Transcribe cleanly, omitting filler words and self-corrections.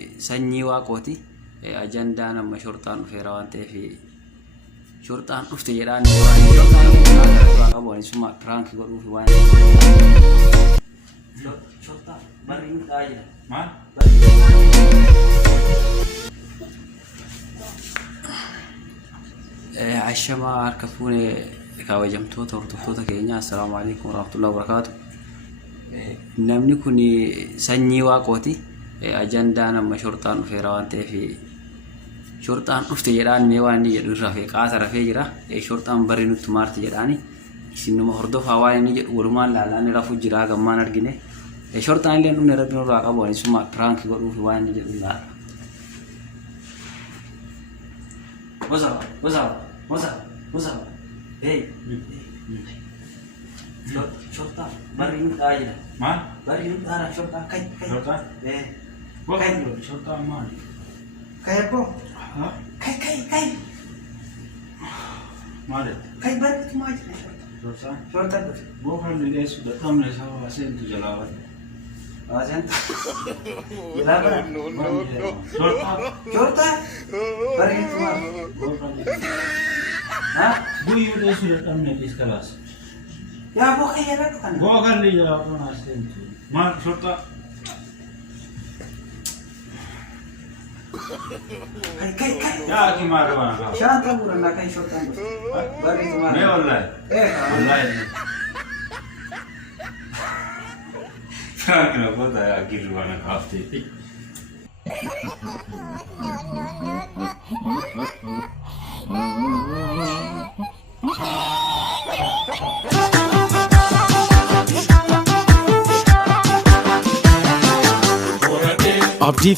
sanyii waaqooti ajandaan amma shorxaan dhufeera waan ta'eef shorxaan dhufte jedhaan waan qabu anisuma prank godhuuf waan shorxaan barri nu dhaayila maal ashama harka fuune kabajamtoota hordoftoota keenya assalaamu alaykum warahmatullahi wabarakatuh namni kun sanyii waaqooti ajandaan amma shorxaan dhufeera waan ta'eef shorxaan dhufte jedhaan mee waan inni jedhu irraa fi qaasa rafee jira shorxaan barri nutti maarti jedhaani isinuma hordofaa waan inni jedhu walumaan laalaan rafu jira gammaan argine shorxaan illee dhumne rabbi nurraa qabu anisuma prank godhuuf waan inni jedhu laala Wasa hey shorxaan barri nutti dhaayila maal barri nutti dhaara shorxaan kai shorxaan Bukan shorxaan maal kai apa kai maal kai barri tumaa shorxaan bukan dia sudah tamne sama asen tu jalawan asen jalawan shorxaan barri tumaa ha buyu dia sudah tamne di kelas ya bukan ya kan bukan dia apa asen tu maal shorxaan kai ya gimana bang syanta buran nak kai shortan bari gimana me wallahi kenapa saya akhir mana hafte Abdiin